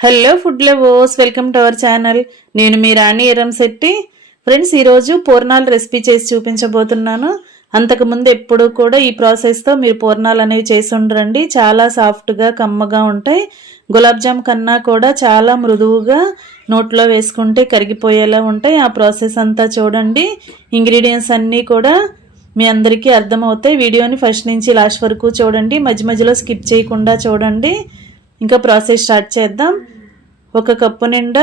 Hello food lovers, welcome to our channel. నేను మీ రాణి Eramsetti. Friends, ఈరోజు పూర్ణాలు రెసిపీ చేసి చూపించబోతున్నాను. అంతకుముందు ఎప్పుడు కూడా ఈ ప్రాసెస్తో మీరు పూర్ణాలు అనేవి చేసి ఉండరండి. చాలా సాఫ్ట్గా కమ్మగా ఉంటాయి. గులాబ్ జామ్ కన్నా కూడా చాలా మృదువుగా నోట్లో వేసుకుంటే కరిగిపోయేలా ఉంటాయి. ఆ ప్రాసెస్ అంతా చూడండి. ఇంగ్రీడియంట్స్ అన్నీ కూడా మీ అందరికీ అర్థమవుతాయి. వీడియోని ఫస్ట్ నుంచి లాస్ట్ వరకు చూడండి. మధ్య మధ్యలో స్కిప్ చేయకుండా చూడండి. ఇంకా ప్రాసెస్ స్టార్ట్ చేద్దాం. 1 కప్పు నిండా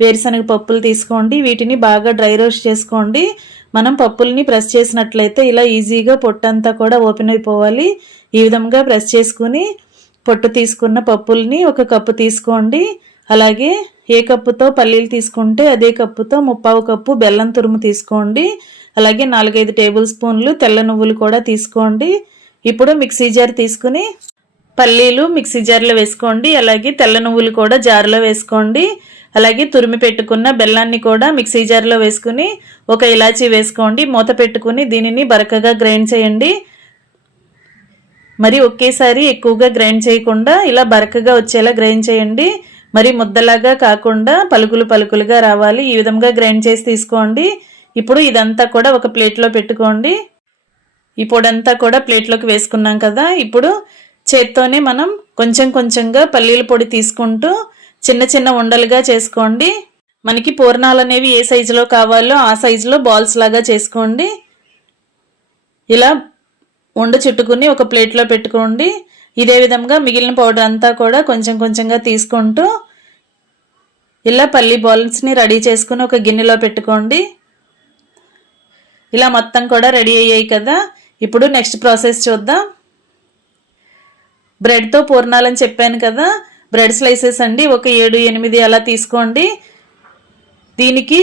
వేరుశనగ పప్పులు తీసుకోండి. వీటిని బాగా డ్రై రోస్ట్ చేసుకోండి. మనం పప్పుల్ని ప్రెస్ చేసినట్లయితే ఇలా ఈజీగా పొట్టంతా కూడా ఓపెన్ అయిపోవాలి. ఈ విధంగా ప్రెస్ చేసుకుని పొట్టు తీసుకున్న పప్పుల్ని 1 కప్పు తీసుకోండి. అలాగే ఏ కప్పుతో పల్లీలు తీసుకుంటే అదే కప్పుతో 1/2 కప్పు బెల్లం తురుము తీసుకోండి. అలాగే 4-5 టేబుల్ స్పూన్లు తెల్ల నువ్వులు కూడా తీసుకోండి. ఇప్పుడు మిక్సీ జార్ తీసుకుని పల్లీలు మిక్సీ జార్లో వేసుకోండి. అలాగే తెల్ల నువ్వులు కూడా జార్లో వేసుకోండి. అలాగే తురిమి పెట్టుకున్న బెల్లాన్ని కూడా మిక్సీ జార్లో వేసుకుని 1 ఇలాచీ వేసుకోండి. మూత పెట్టుకుని దీనిని బరకగా గ్రైండ్ చేయండి. మరి ఒకేసారి ఎక్కువగా గ్రైండ్ చేయకుండా ఇలా బరకగా వచ్చేలా గ్రైండ్ చేయండి. మరి ముద్దలాగా కాకుండా పలుకులు పలుకులుగా రావాలి. ఈ విధంగా గ్రైండ్ చేసి తీసుకోండి. ఇప్పుడు ఇదంతా కూడా ఒక ప్లేట్లో పెట్టుకోండి. ఈ పొడంతా కూడా ప్లేట్లోకి వేసుకున్నాం కదా. ఇప్పుడు చేత్తోనే మనం కొంచెం కొంచెంగా పల్లీల పొడి తీసుకుంటూ చిన్న చిన్న ఉండలుగా చేసుకోండి. మనకి పూర్ణాలు అనేవి ఏ సైజులో కావాలో ఆ సైజులో బాల్స్ లాగా చేసుకోండి. ఇలా ఉండ చుట్టుకుని ఒక ప్లేట్లో పెట్టుకోండి. ఇదే విధంగా మిగిలిన పౌడర్ అంతా కూడా కొంచెం కొంచెంగా తీసుకుంటూ ఇలా పల్లీ బాల్స్ని రెడీ చేసుకుని ఒక గిన్నెలో పెట్టుకోండి. ఇలా మొత్తం కూడా రెడీ అయ్యాయి కదా. ఇప్పుడు నెక్స్ట్ ప్రాసెస్ చూద్దాం. బ్రెడ్తో పూర్ణాలని చెప్పాను కదా. బ్రెడ్ స్లైసెస్ అండి, ఒక 7-8 అలా తీసుకోండి. దీనికి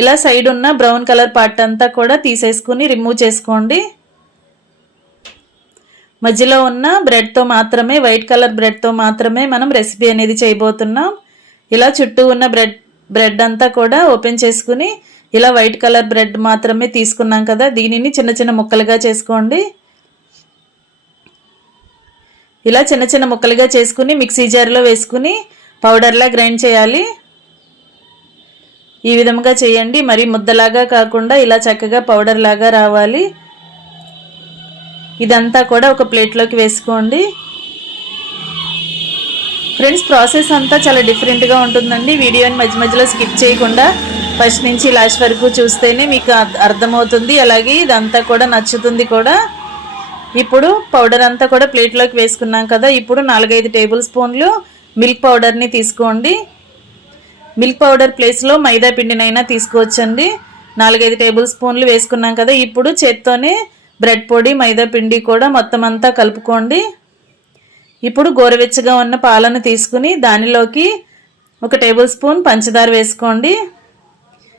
ఇలా సైడ్ ఉన్న బ్రౌన్ కలర్ పార్ట్ అంతా కూడా తీసేసుకుని రిమూవ్ చేసుకోండి. మధ్యలో ఉన్న బ్రెడ్తో మాత్రమే, వైట్ కలర్ బ్రెడ్తో మాత్రమే మనం రెసిపీ అనేది చేయబోతున్నాం. ఇలా చుట్టూ ఉన్న బ్రెడ్ అంతా కూడా ఓపెన్ చేసుకుని ఇలా వైట్ కలర్ బ్రెడ్ మాత్రమే తీసుకున్నాం కదా. దీనిని చిన్న చిన్న ముక్కలుగా చేసుకోండి. ఇలా చిన్న చిన్న ముక్కలుగా చేసుకుని మిక్సీ జార్లో వేసుకుని పౌడర్లా గ్రైండ్ చేయాలి. ఈ విధంగా చేయండి. మరి ముద్దలాగా కాకుండా ఇలా చక్కగా పౌడర్ లాగా రావాలి. ఇదంతా కూడా ఒక ప్లేట్లోకి వేసుకోండి. ఫ్రెండ్స్, ప్రాసెస్ అంతా చాలా డిఫరెంట్గా ఉంటుందండి. వీడియోని మధ్య మధ్యలో స్కిప్ చేయకుండా ఫస్ట్ నుంచి లాస్ట్ వరకు చూస్తేనే మీకు అర్థమవుతుంది. అలాగే ఇదంతా కూడా నచ్చుతుంది కూడా. ఇప్పుడు పౌడర్ అంతా కూడా ప్లేట్లోకి వేసుకున్నాం కదా. ఇప్పుడు 4-5 టేబుల్ స్పూన్లు మిల్క్ పౌడర్ని తీసుకోండి. మిల్క్ పౌడర్ ప్లేస్లో మైదా పిండినైనా తీసుకోవచ్చండి. 4-5 టేబుల్ స్పూన్లు వేసుకున్నాం కదా. ఇప్పుడు చేత్తోనే బ్రెడ్ పొడి, మైదా పిండి కూడా మొత్తం అంతా కలుపుకోండి. ఇప్పుడు గోరువెచ్చగా ఉన్న పాలను తీసుకుని దానిలోకి 1 టేబుల్ స్పూన్ పంచదార వేసుకోండి.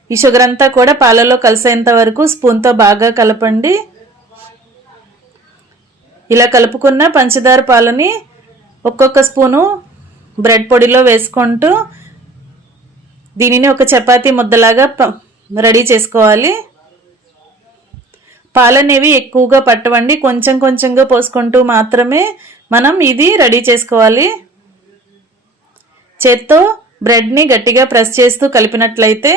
ఈ షుగర్ అంతా కూడా పాలలో కలిసేంత వరకు స్పూన్తో బాగా కలపండి. ఇలా కలుపుకున్న పంచదార పాలని ఒక్కొక్క స్పూను బ్రెడ్ పొడిలో వేసుకుంటూ దీనిని ఒక చపాతీ ముద్దలాగా రెడీ చేసుకోవాలి. పాలనేవి ఎక్కువగా పట్టవండి. కొంచెం కొంచెంగా పోసుకుంటూ మాత్రమే మనం ఇది రెడీ చేసుకోవాలి. చేత్తో బ్రెడ్ని గట్టిగా ప్రెస్ చేస్తూ కలిపినట్లయితే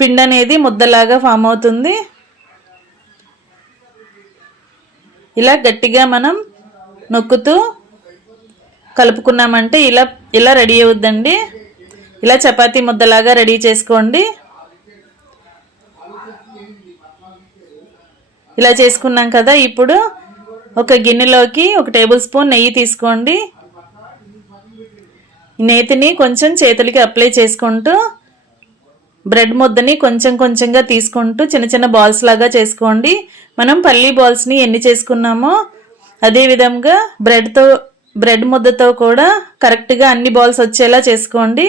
పిండి అనేది ముద్దలాగా ఫామ్ అవుతుంది. ఇలా గట్టిగా మనం నొక్కుతూ కలుపుకున్నామంటే ఇలా రెడీ అవుద్దండి. ఇలా చపాతీ ముద్దలాగా రెడీ చేసుకోండి. ఇలా చేసుకున్నాం కదా. ఇప్పుడు ఒక గిన్నెలోకి 1 టేబుల్ స్పూన్ నెయ్యి తీసుకోండి. నేతిని కొంచెం చేతులకి అప్లై చేసుకుంటూ బ్రెడ్ ముద్దని కొంచెం కొంచెంగా తీసుకుంటూ చిన్న చిన్న బాల్స్ లాగా చేసుకోండి. మనం పల్లీ బాల్స్ని ఎన్ని చేసుకున్నామో అదే విధంగా బ్రెడ్ ముద్దతో కూడా కరెక్ట్గా అన్ని బాల్స్ వచ్చేలా చేసుకోండి.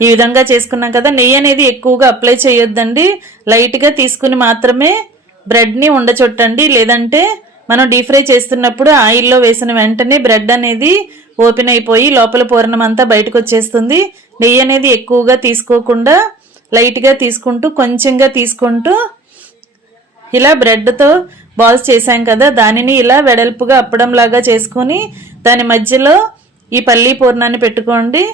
ఈ విధంగా చేసుకున్నాం కదా. నెయ్యి అనేది ఎక్కువగా అప్లై చేయొద్దండి. లైట్గా తీసుకుని మాత్రమే బ్రెడ్ని ఉండచుట్టండి. లేదంటే మనం డీప్ ఫ్రై చేస్తున్నప్పుడు ఆయిల్లో వేసిన వెంటనే బ్రెడ్ అనేది ఓపెన్ అయిపోయి లోపల పూర్ణం అంతా బయటకు వచ్చేస్తుంది. నెయ్యి అనేది ఎక్కువగా తీసుకోకుండా లైట్గా తీసుకుంటూ కొంచెంగా తీసుకుంటూ ఇలా బ్రెడ్తో బాల్స్ చేసాం కదా, దానిని ఇలా వెడల్పుగా అప్పడంలాగా చేసుకొని దాని మధ్యలో ఈ పల్లీ పూర్ణాన్ని పెట్టుకోండి.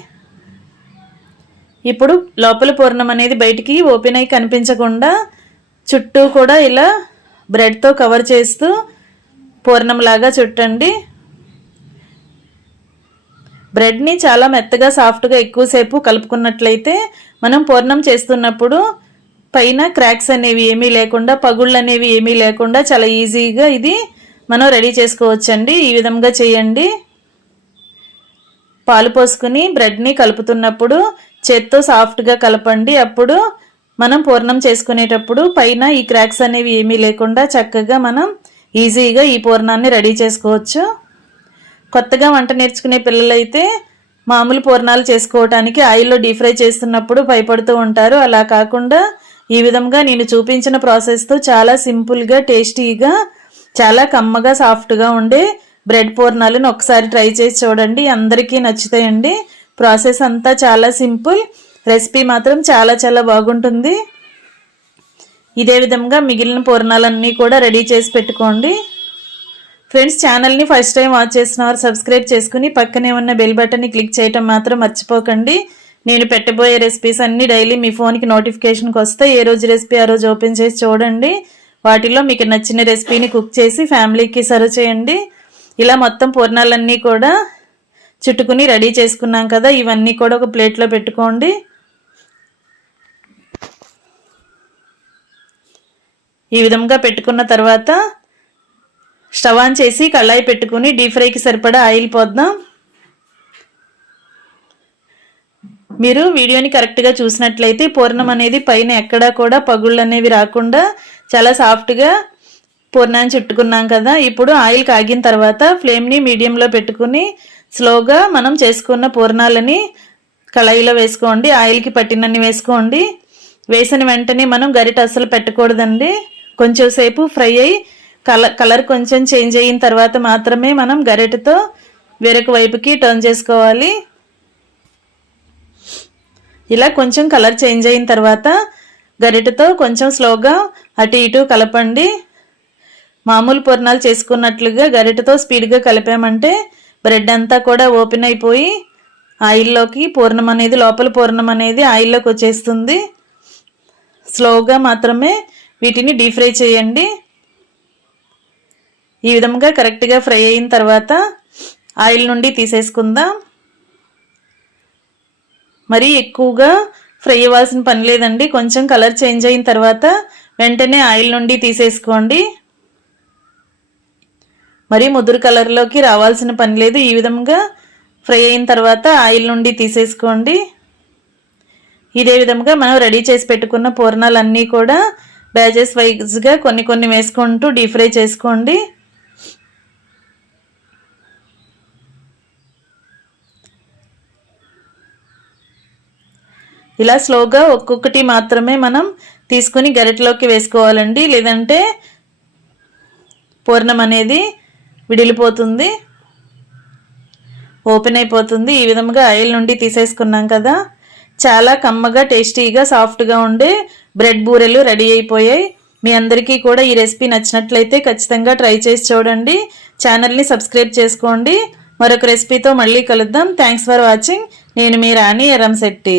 ఇప్పుడు లోపల పూర్ణం అనేది బయటికి ఓపెన్ అయి కనిపించకుండా చుట్టూ కూడా ఇలా బ్రెడ్తో కవర్ చేస్తూ పూర్ణంలాగా చుట్టండి. బ్రెడ్ని చాలా మెత్తగా సాఫ్ట్గా ఎక్కువసేపు కలుపుకున్నట్లయితే మనం పూర్ణం చేస్తున్నప్పుడు పైన క్రాక్స్ అనేవి ఏమీ లేకుండా, పగుళ్ళు అనేవి ఏమీ లేకుండా చాలా ఈజీగా ఇది మనం రెడీ చేసుకోవచ్చండి. ఈ విధంగా చేయండి. పాలు పోసుకుని బ్రెడ్ని కలుపుతున్నప్పుడు చేత్తో సాఫ్ట్గా కలపండి. అప్పుడు మనం పూర్ణం చేసుకునేటప్పుడు పైన ఈ క్రాక్స్ అనేవి ఏమీ లేకుండా చక్కగా మనం ఈజీగా ఈ పూర్ణాన్ని రెడీ చేసుకోవచ్చు. కొత్తగా వంట నేర్చుకునే పిల్లలైతే మామూలు పూర్ణాలు చేసుకోవటానికి ఆయిల్లో డీప్ ఫ్రై చేస్తున్నప్పుడు భయపడుతూ ఉంటారు. అలా కాకుండా ఈ విధంగా నేను చూపించిన ప్రాసెస్తో చాలా సింపుల్గా, టేస్టీగా, చాలా కమ్మగా, సాఫ్ట్గా ఉండే బ్రెడ్ పూర్ణాలను ఒకసారి ట్రై చేసి చూడండి. అందరికీ నచ్చుతాయండి. ప్రాసెస్ అంతా చాలా సింపుల్, రెసిపీ మాత్రం చాలా చాలా బాగుంటుంది. ఇదే విధంగా మిగిలిన పూర్ణాలన్నీ కూడా రెడీ చేసి పెట్టుకోండి. ఫ్రెండ్స్, ఛానల్ని ఫస్ట్ టైం వాచ్ చేసిన వారు సబ్స్క్రైబ్ చేసుకుని పక్కనే ఉన్న బెల్ బటన్ని క్లిక్ చేయటం మాత్రం మర్చిపోకండి. నేను పెట్టబోయే రెసిపీస్ అన్నీ డైలీ మీ ఫోన్కి నోటిఫికేషన్కి వస్తాయి. ఏ రోజు రెసిపీ ఆ రోజు ఓపెన్ చేసి చూడండి. వాటిలో మీకు నచ్చిన రెసిపీని కుక్ చేసి ఫ్యామిలీకి సర్వ్ చేయండి. ఇలా మొత్తం పూర్ణాలన్నీ కూడా చుట్టుకుని రెడీ చేసుకున్నాం కదా, ఇవన్నీ కూడా ఒక ప్లేట్లో పెట్టుకోండి. ఈ విధంగా పెట్టుకున్న తర్వాత స్టవ్ ఆన్ చేసి కళాయి పెట్టుకుని డీప్ ఫ్రైకి సరిపడా ఆయిల్ పోద్దాం. మీరు వీడియోని కరెక్ట్గా చూసినట్లయితే పూర్ణం అనేది పైన ఎక్కడా కూడా పగుళ్ళు అనేవి రాకుండా చాలా సాఫ్ట్గా పూర్ణాన్ని చుట్టుకున్నాం కదా. ఇప్పుడు ఆయిల్ కాగిన తర్వాత ఫ్లేమ్ని మీడియంలో పెట్టుకుని స్లోగా మనం చేసుకున్న పూర్ణాలని కళాయిలో వేసుకోండి. ఆయిల్కి పట్టినన్ని వేసుకోండి. వేసిన వెంటనే మనం గరిట అస్సలు పెట్టకూడదండి. కొంచెం సేపు ఫ్రై అయ్యి కలర్ కొంచెం చేంజ్ అయిన తర్వాత మాత్రమే మనం గరిటెతో వేరొక వైపుకి టర్న్ చేసుకోవాలి. ఇలా కొంచెం కలర్ చేంజ్ అయిన తర్వాత గరిటెతో కొంచెం స్లోగా అటు ఇటు కలపండి. మామూలు పూర్ణాలు చేసుకున్నట్లుగా గరిటెతో స్పీడ్గా కలిపామంటే బ్రెడ్ అంతా కూడా ఓపెన్ అయిపోయి ఆయిల్లోకి పూర్ణం అనేది, లోపల పూర్ణం అనేది ఆయిల్లోకి వచ్చేస్తుంది. స్లోగా మాత్రమే వీటిని డీప్ ఫ్రై చేయండి. ఈ విధంగా కరెక్ట్గా ఫ్రై అయిన తర్వాత ఆయిల్ నుండి తీసేసుకుందాం. మరీ ఎక్కువగా ఫ్రై అవ్వాల్సిన పని లేదండి. కొంచెం కలర్ చేంజ్ అయిన తర్వాత వెంటనే ఆయిల్ నుండి తీసేసుకోండి. మరీ ముదురు కలర్లోకి రావాల్సిన పని లేదు. ఈ విధంగా ఫ్రై అయిన తర్వాత ఆయిల్ నుండి తీసేసుకోండి. ఇదే విధంగా మనం రెడీ చేసి పెట్టుకున్న పూర్ణాలన్నీ కూడా బ్యాచెస్ వైజ్గా కొన్ని కొన్ని వేసుకుంటూ డీప్ ఫ్రై చేసుకోండి. ఇలా స్లోగా ఒక్కొక్కటి మాత్రమే మనం తీసుకుని గరిటెలోకి వేసుకోవాలండి. లేదంటే పూర్ణం అనేది విడిలిపోతుంది, ఓపెన్ అయిపోతుంది. ఈ విధంగా ఆయిల్ నుండి తీసేసుకున్నాం కదా. చాలా కమ్మగా, టేస్టీగా, సాఫ్ట్గా ఉండే బ్రెడ్ బూరెలు రెడీ అయిపోయాయి. మీ అందరికీ కూడా ఈ రెసిపీ నచ్చినట్లయితే ఖచ్చితంగా ట్రై చేసి చూడండి. ఛానల్ని సబ్స్క్రైబ్ చేసుకోండి. మరొక రెసిపీతో మళ్ళీ కలుద్దాం. Thanks for watching. నేను మీ రాణి ఎర్రంశెట్టి.